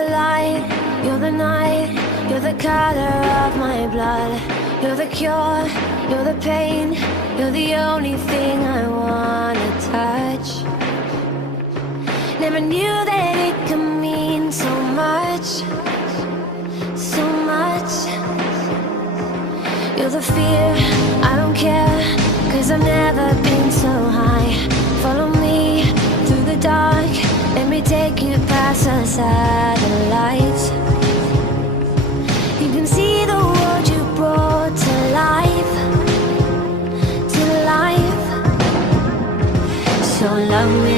the light, you're the night, you're the color of my blood. You're the cure, you're the pain, you're the only thing I wanna touch. Never knew that it could mean so much, so much. You're the fear, I don't care, 'cause I've never been so high. Follow me through the dark, let me take you past the satellites. You can see the world you brought to life, to life. So love me